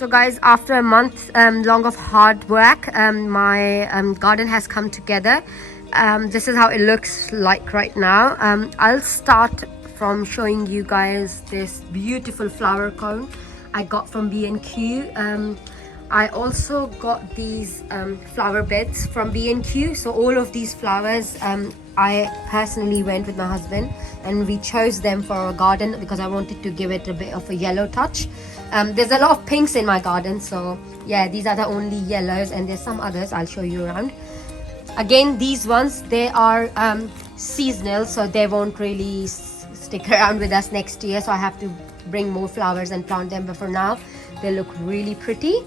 So guys, after a month long of hard work, my garden has come together. This is how it looks like right now. I'll start from showing you guys this beautiful flower cone I got from B&Q. I also got these flower beds from B&Q. So all of these flowers, I personally went with my husband and we chose them for our garden because I wanted to give it a bit of a yellow touch. There's a lot of pinks in my garden, so yeah, these are the only yellows, and there's some others I'll show you around. Again, these ones, they are seasonal, so they won't really stick around with us next year, so I have to bring more flowers and plant them, but for now they look really pretty.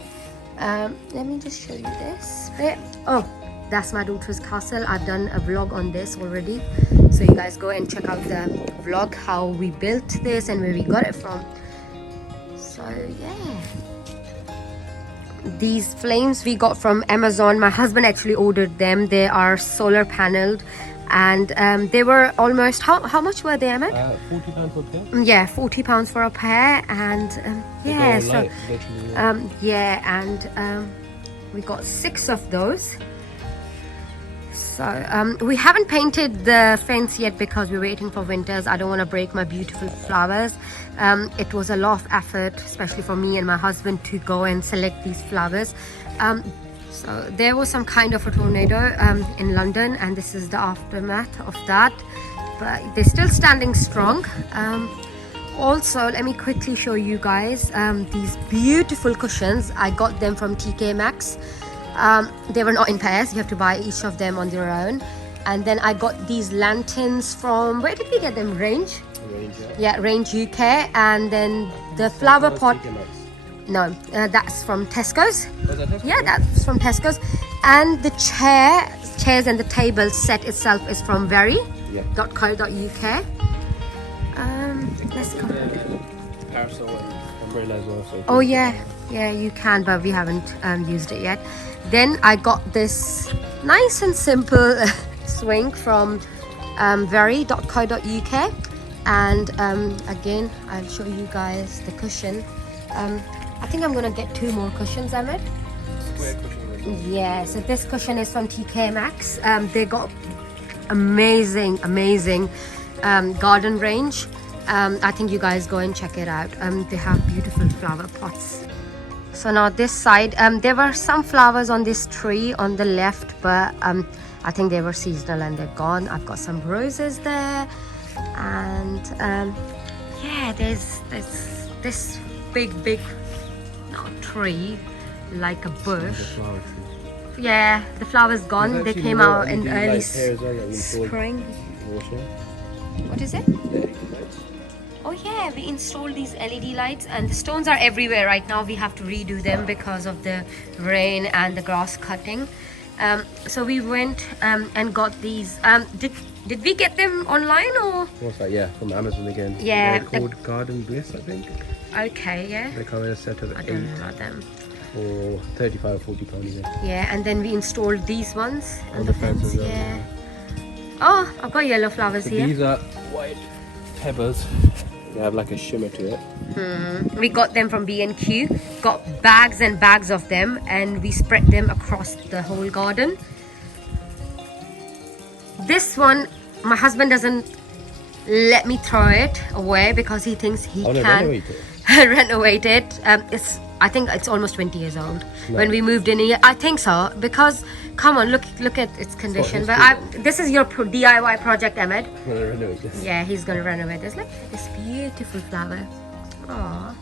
Let me just show you this bit. Oh, that's my daughter's castle. I've done a vlog on this already, so you guys go and check out the vlog how we built this and where we got it from. So yeah, these flames we got from Amazon. My husband actually ordered them. They are solar paneled, and they were almost, how much were they, Ahmed? £40 for a pair. Yeah, £40 for a pair. And yeah, so light, yeah, and we got 6 of those. So we haven't painted the fence yet because we're waiting for winters. I don't want to break my beautiful flowers. It was a lot of effort, especially for me and my husband, to go and select these flowers. So there was some kind of a tornado in London, and this is the aftermath of that, but they're still standing strong. Also, let me quickly show you guys these beautiful cushions. I got them from TK Maxx. They were not in pairs, you have to buy each of them on their own. And then I got these lanterns from, where did we get them? Range, yeah, Range UK. And then the flower pot, no, that's from Tesco's. Was that Tesco? Yeah, that's from Tesco's. And the chairs and the table set itself is from very.co.uk. Let's go. Parasol and umbrella as well. So Oh yeah, you can, but we haven't used it yet. Then I got this nice and simple swing from very.co.uk, and again I'll show you guys the cushion. I think I'm gonna get 2 more cushions, Ahmed. square cushion. Yeah, so this cushion is from TK Maxx. They got amazing garden range. I think you guys go and check it out. They have beautiful flower pots. So now this side, there were some flowers on this tree on the left, but I think they were seasonal and they're gone. I've got some roses there, and yeah, there's this big tree, like a bush. Yeah, the flowers gone. They came out in early spring. What is it? Oh yeah, we installed these LED lights, and the stones are everywhere right now. We have to redo them because of the rain and the grass cutting. So we went and got these. Did we get them online or? What's that? Yeah, from Amazon again. Yeah. They're called Garden Bliss, I think. Okay, yeah. They come in a set of 8 I don't know about them. for £35-40 even. Yeah, and then we installed these ones On the fence as well. Yeah. Oh, I've got yellow flowers So here. these are white pebbles. They have like a shimmer to it. We got them from B&Q. Got bags and bags of them, and we spread them across the whole garden. This one, my husband doesn't let me throw it away because he thinks he can Renovate it. renovate it. I think it's almost 20 years old. No. When we moved in here, I think so, because come on, look at its condition. But this is your DIY project, Ahmed. I'm gonna renovate this. Yeah, he's gonna renovate this. Look at this beautiful flower. Aww.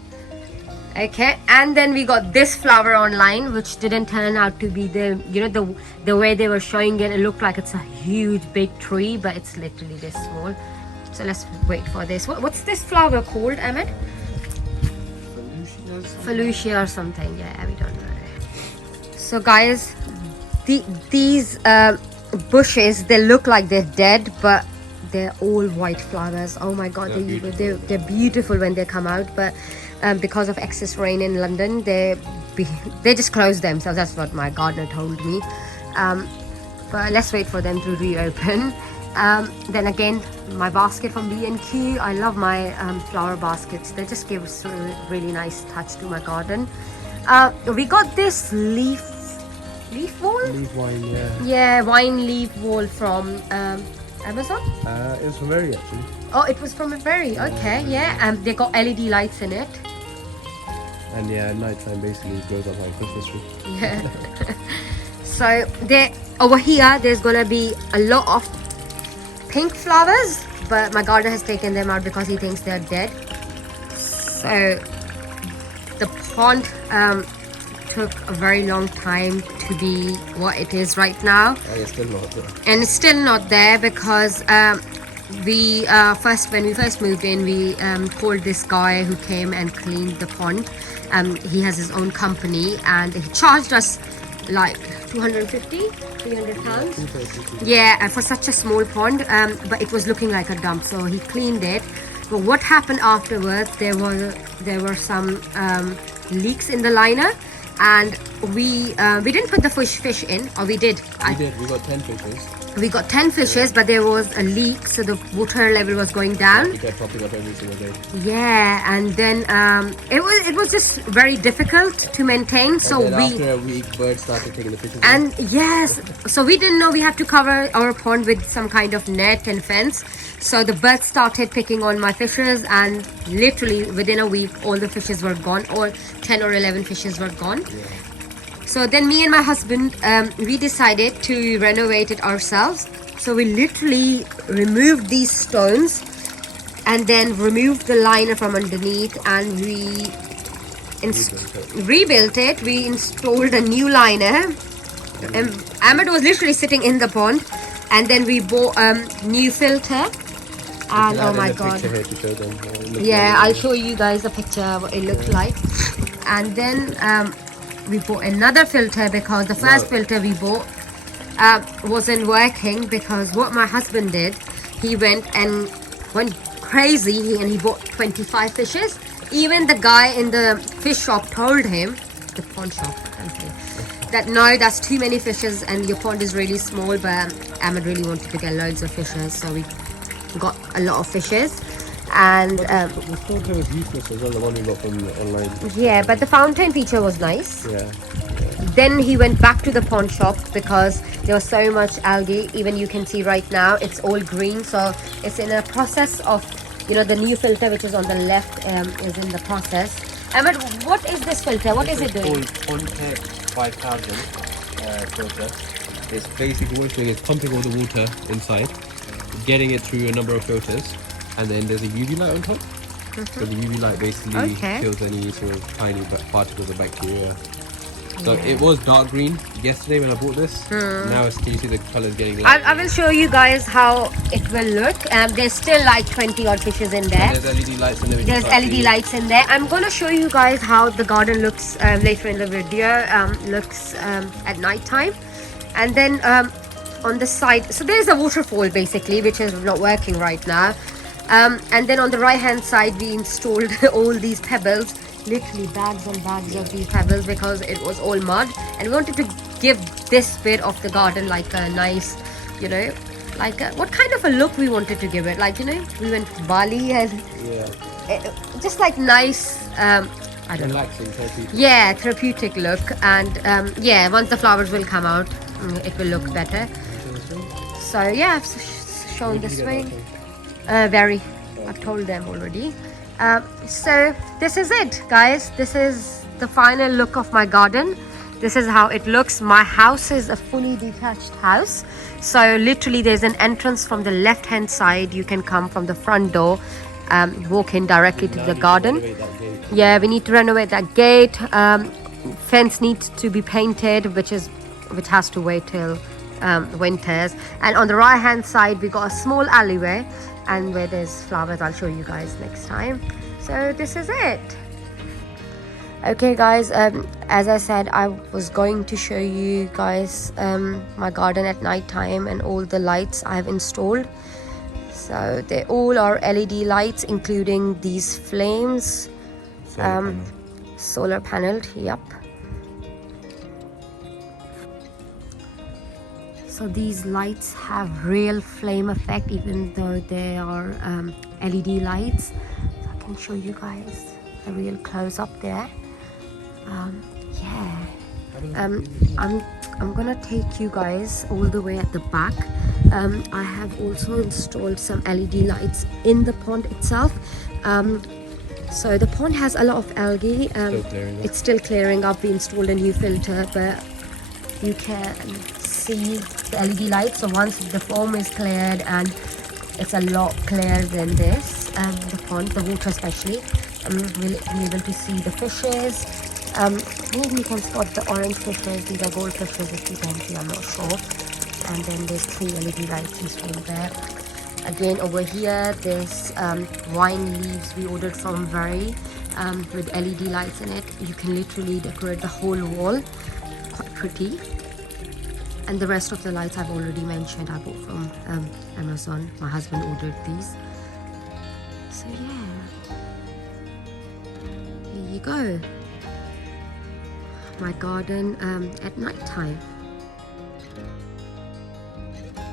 Okay, and then we got this flower online, which didn't turn out to be the way they were showing it. It looked like it's a huge big tree, but it's literally this small. So let's wait for this. What's this flower called, Ahmed? Felucia or something. Yeah, we don't know. So guys, these bushes, they look like they're dead, but they're all white flowers. Oh my god, they're beautiful when they come out, but because of excess rain in London, they just close themselves. That's what my gardener told me. But let's wait for them to reopen. Then again, my basket from B&Q. I love my flower baskets. They just give a really nice touch to my garden. We got this leaf wall. Leaf wine, yeah. Yeah, wine leaf wall from Amazon. It was from Very actually. Oh, it was from a berry. Okay, yeah. They got LED lights in it. And yeah, at night time basically it goes up like Christmas tree. Yeah. So there, over here, there's gonna be a lot of pink flowers, but my gardener has taken them out because he thinks they're dead. So the pond took a very long time to be what it is right now. And it's still not there. And it's still not there because we when we first moved in, we called this guy who came and cleaned the pond. He has his own company and he charged us like 250 300 pounds. Yeah, and for such a small pond, but it was looking like a dump, so he cleaned it. But what happened afterwards, there were some leaks in the liner, and we didn't put the fish in, or we did. We did. We got 10 fishes. We got 10 fishes, but there was a leak, so the water level was going down. We kept popping up every single day. Yeah, and then it was just very difficult to maintain. So And then after a week, birds started taking the fishes. and yes, so we didn't know we had to cover our pond with some kind of net and fence. So the birds started picking on my fishes, and literally within a week, all the fishes were gone. All 10 or 11 fishes were gone. Yeah. So then me and my husband, we decided to renovate it ourselves. So we literally removed these stones and then removed the liner from underneath, and we rebuilt it. We installed a new liner. Ahmed was literally sitting in the pond, and then we bought a new filter. And oh my god. Here to show them how it looks Yeah, like. I'll show you guys a picture of what it looked like. And then we bought another filter because the first filter we bought wasn't working, because what my husband did, he went crazy and he bought 25 fishes. Even the guy in the fish shop told him, the pond shop, that no, that's too many fishes and your pond is really small. But Ahmed really wanted to get loads of fishes, so we got a lot of fishes. And The filter was useless as well, the one we got from online. yeah, but the fountain feature was nice. Yeah. Then he went back to the pond shop because there was so much algae. Even you can see right now it's all green, so it's in a process of, the new filter which is on the left is in the process. Ahmed, what is this filter? What is it doing? It's called Pond 5000 filter. It's basically what it's doing is pumping all the water inside, getting it through a number of filters, and then there's a UV light on top. So the UV light basically kills any sort of tiny particles of bacteria. So it was dark green yesterday when I bought this. Now can you see the colors getting light? I will show you guys how it will look. There's still like 20 odd fishes in there. And there's LED lights and everything. There's LED lights in there. I'm gonna show you guys how the garden looks later in the video. Looks at night time, and then on the side, so there's a waterfall basically which is not working right now. And then on the right hand side we installed all these pebbles, literally bags and bags of these pebbles, because it was all mud, and we wanted to give this bit of the garden like a nice, what kind of a look we wanted to give it, we went to Bali and just like nice I don't know, therapeutic look. And once the flowers will come out, it will look better. So yeah, I've shown the swing. Very, I've told them already. So this is it, guys. This is the final look of my garden. This is how it looks. My house is a fully detached house, so literally there's an entrance from the left hand side. You can come from the front door, walk in directly to the garden. Yeah, we need to renovate that gate. Fence needs to be painted, which has to wait till winters. And on the right hand side we got a small alleyway, and where there's flowers. I'll show you guys next time. So this is it. Okay guys, as I said, I was going to show you guys my garden at night time and all the lights I've installed. So they all are LED lights, including these flames, solar paneled. Yep. So these lights have real flame effect, even though they are LED lights. So I can show you guys a real close up there. yeah. Have a look. I'm gonna take you guys all the way at the back. I have also installed some LED lights in the pond itself. So the pond has a lot of algae. Still clearing up. It's still clearing up. We installed a new filter, but you can see the LED lights. So once the foam is cleared, and it's a lot clearer than this, the pond, the water especially, we'll be able to see the fishes. Maybe you can spot the orange fishes. These are goldfishes, if you can see, I'm not sure. And then there's 3 LED lights installed there. Again, over here, there's wine leaves we ordered from Very with LED lights in it. You can literally decorate the whole wall. Quite pretty. And the rest of the lights I've already mentioned, I bought from Amazon. My husband ordered these. So yeah, here you go. My garden at night time.